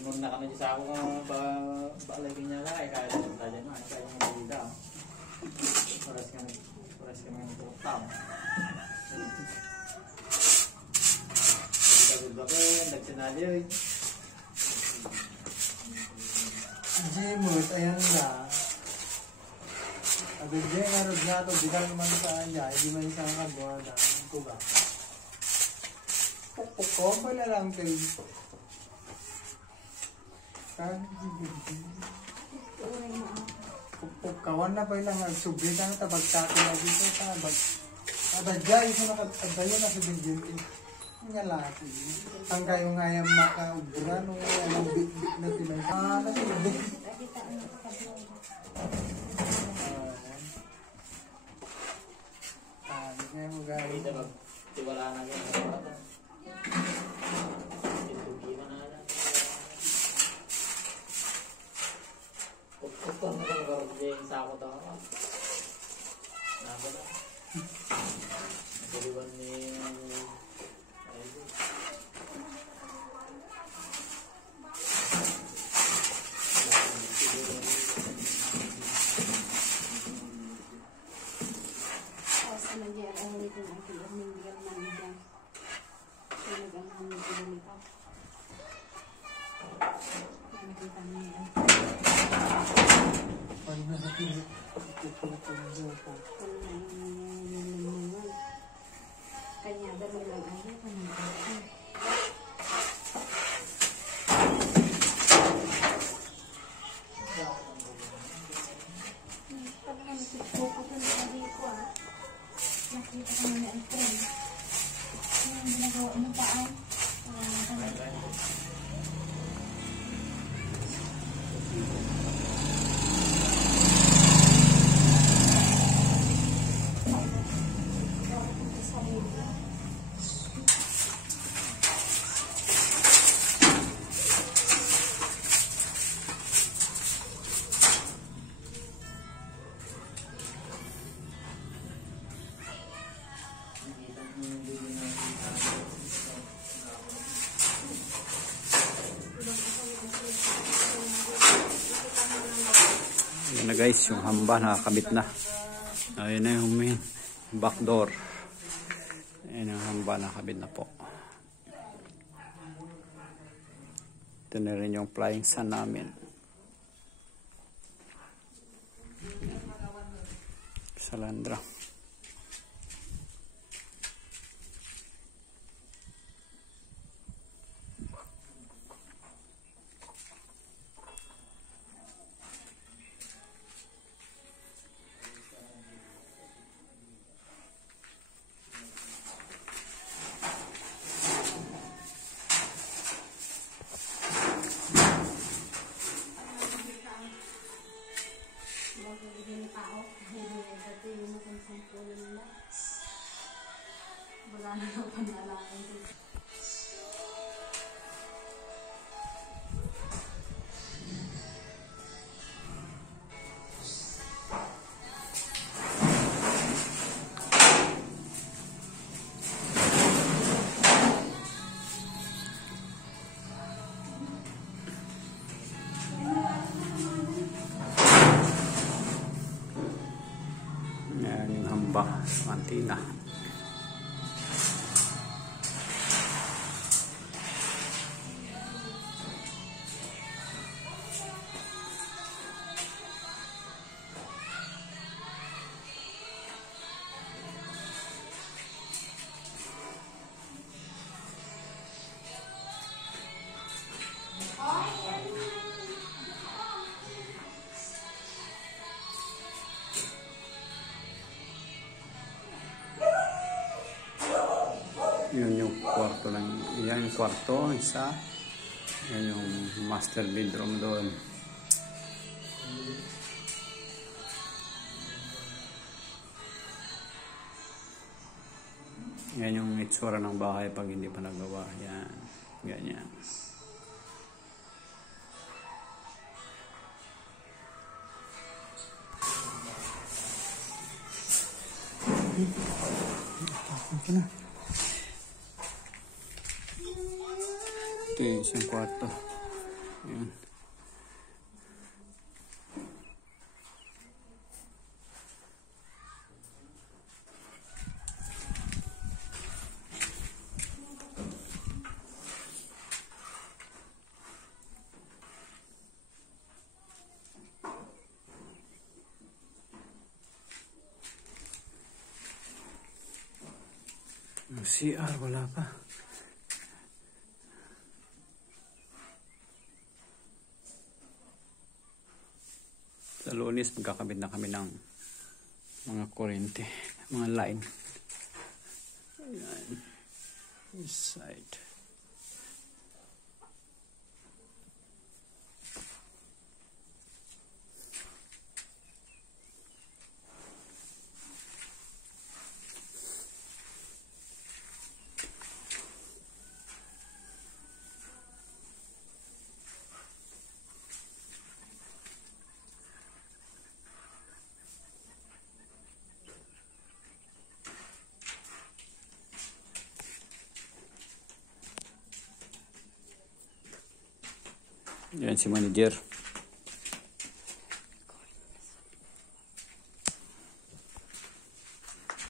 Nung na kami sa ako kung baalagin niya lang ay kaya naman tayo na ay kaya naman dito oras kami ng tuktam pagkagod ako nagsinali yun Jimot, ayan na abig din narod na ito bilang naman sa kanya hindi man isang kabuha na ko ba pukpuk pala lang tayo kawan na pa ilang nagsubli ka na tabagkaki na dito sa abadya ito nakatabayo na sa bigyan nga laki ang kayong ngayang makaubra nung anong bit-bit na tinay nasubli nga mo gawin wala na ganyan ito na lang karagdeng sa ako daw ako. Nabala. Nagaliwan ni... Sa nagyan ang ulit ng aking aminggan namin dyan. So nag-anghang nito nito. Nakita niyo yan. Kanya dami lang ayaw pa ng bata. Pag nakikita ko pa na dito nakita ko na ang friend. Ang ginagawa mo pa ay Yan na guys, yung hamba nakakabit na. Ayun na yung back door. Ayun yung hamba nakakabit na po. Ito na rin yung flying sun namin. Salandra. wala na yung panalangin dito. pa sa kantina. Yun yung kwarto lang. Yan yung kwarto, isa. Yan yung master bedroom doon. Yan yung itsura ng bahay pag hindi pa nagawa. Yan. Ganyan. Okay na. Ito yung isang kwarto. Yan. Yung CR, wala pa. Sa Lunes, magkakabit na kami ng mga kuryente, mga line. Ayan. This side. Yan si manager.